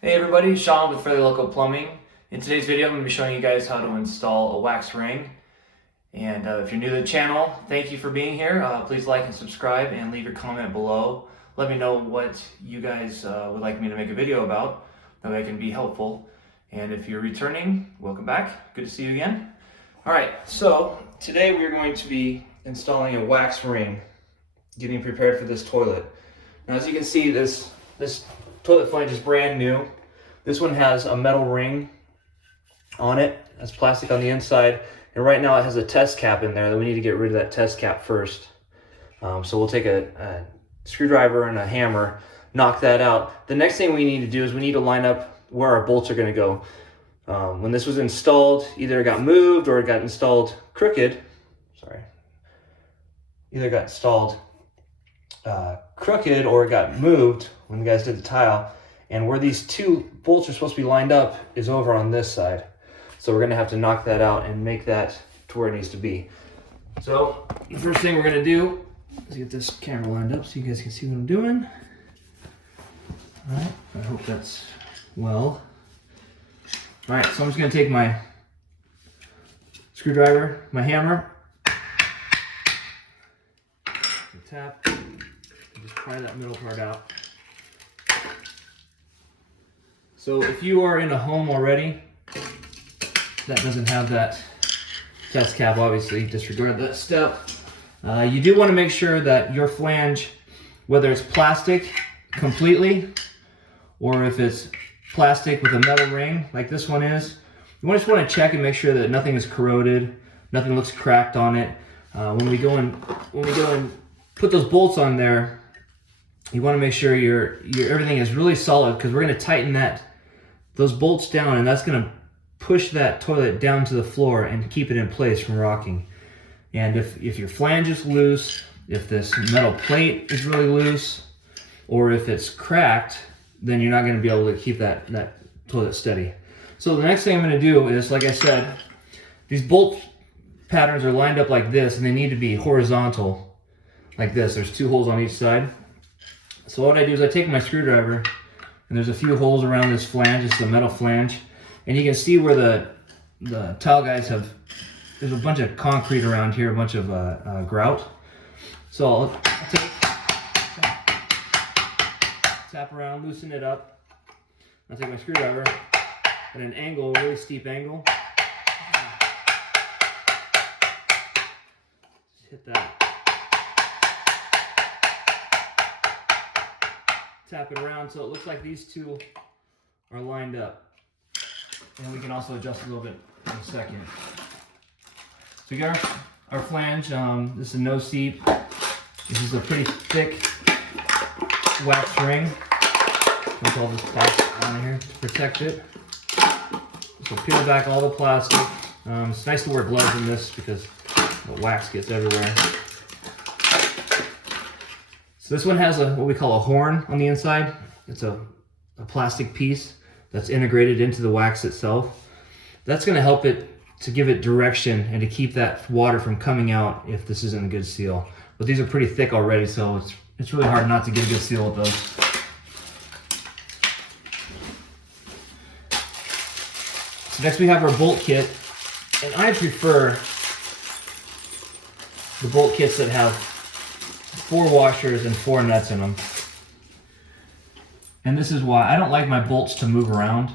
Hey everybody, Sean with Fairly Local Plumbing. In today's video, I'm going to be showing you guys how to install a wax ring. And if you're new to the channel, thank you for being here. Please like and subscribe and leave your comment below. Let me know what you guys would like me to make a video about. That way I can be helpful. And if you're returning, welcome back. Good to see you again. Alright, so today we're going to be installing a wax ring, getting prepared for this toilet. Now as you can see, this toilet flange is brand new. This one has a metal ring on it. It has plastic on the inside. And right now it has a test cap in there that we need to get rid of that test cap first. So we'll take a screwdriver and a hammer, knock that out. The next thing we need to do is we need to line up where our bolts are going to go. When this was installed, either it got moved or it got installed crooked. Sorry. Either it got installed crooked or it got moved when the guys did the tile. And where these two bolts are supposed to be lined up is over on this side. So we're going to have to knock that out and make that to where it needs to be. So the first thing we're going to do is get this camera lined up so you guys can see what I'm doing. All right, I hope that's well. All right, so I'm just going to take my screwdriver, my hammer, tap, and just pry that middle part out. So if you are in a home already that doesn't have that test cap, obviously disregard that step. You do want to make sure that your flange, whether it's plastic completely or if it's plastic with a metal ring like this one is, you just want to check and make sure that nothing is corroded, nothing looks cracked on it. When we go and put those bolts on there, you want to make sure your everything is really solid, because we're going to tighten those bolts down, and that's going to push that toilet down to the floor and keep it in place from rocking. And if your flange is loose, if this metal plate is really loose, or if it's cracked, then you're not going to be able to keep that toilet steady. So the next thing I'm going to do is, like I said, these bolt patterns are lined up like this, and they need to be horizontal like this. There's two holes on each side. So what I do is I take my screwdriver, and there's a few holes around this flange. It's a metal flange, and you can see where the tile guys have. There's a bunch of concrete around here, a bunch of grout. So I'll tap around, loosen it up. I'll take my screwdriver at an angle, a really steep angle. Just hit that. Tap it around so it looks like these two are lined up. And we can also adjust a little bit in a second. So we got our flange. This is a no seep. This is a pretty thick wax ring with all this plastic on here to protect it. So peel back all the plastic. It's nice to wear gloves in this because the wax gets everywhere. So this one has what we call a horn on the inside. It's a plastic piece that's integrated into the wax itself. That's going to help it to give it direction and to keep that water from coming out if this isn't a good seal. But these are pretty thick already, so it's really hard not to get a good seal with those. So next we have our bolt kit, and I prefer the bolt kits that have 4 washers and 4 nuts in them. And this is why I don't like my bolts to move around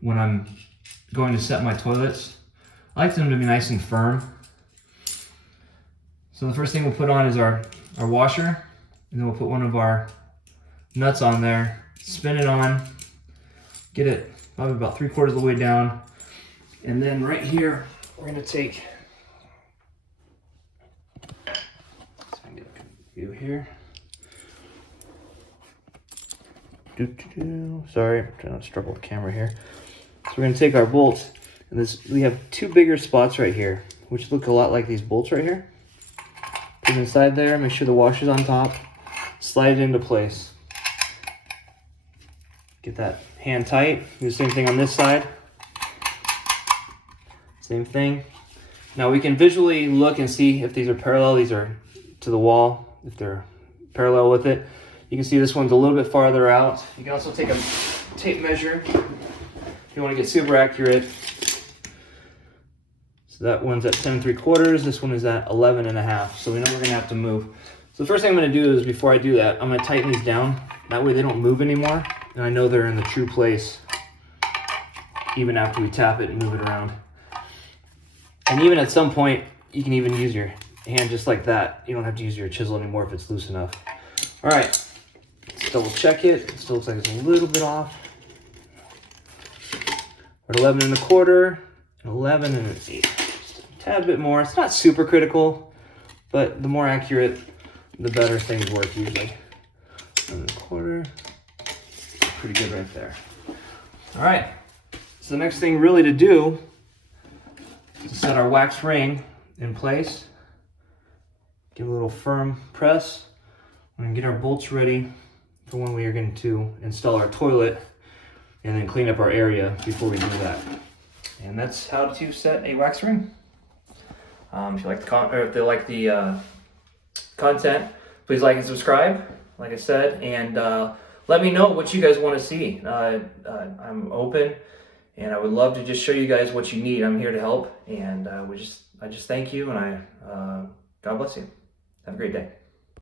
when I'm going to set my toilets. I like them to be nice and firm. So the first thing we'll put on is our washer, and then we'll put one of our nuts on there, spin it on, get it probably about 3/4 of the way down, and then right here we're going to take here. Sorry, I'm trying to struggle with the camera here. So we're going to take our bolts, and we have 2 bigger spots right here, which look a lot like these bolts right here. Put it inside there, make sure the washer's on top, slide it into place. Get that hand tight. Do the same thing on this side. Same thing. Now we can visually look and see if these are parallel. These are to the wall, if they're parallel with it. You can see this one's a little bit farther out. You can also take a tape measure if you want to get super accurate. So that one's at 10 3/4. This one is at 11 1/2. So we know we're gonna have to move. So the first thing I'm gonna do is, before I do that, I'm gonna tighten these down. That way they don't move anymore. And I know they're in the true place even after we tap it and move it around. And even at some point, you can even use your hand just like that. You don't have to use your chisel anymore if it's loose enough. All right, let's double check it. It still looks like it's a little bit off. We're at 11 1/4, 11 1/8. Just a tad bit more. It's not super critical, but the more accurate, the better things work usually. 11 1/4, pretty good right there. All right, so the next thing really to do is to set our wax ring in place. Give a little firm press. We're gonna get our bolts ready for when we are going to install our toilet and then clean up our area before we do that. And that's how to set a wax ring. If you like the content, please like and subscribe, like I said, and let me know what you guys want to see. I'm open, and I would love to just show you guys what you need. I'm here to help, and I just thank you, and God bless you. Have a great day.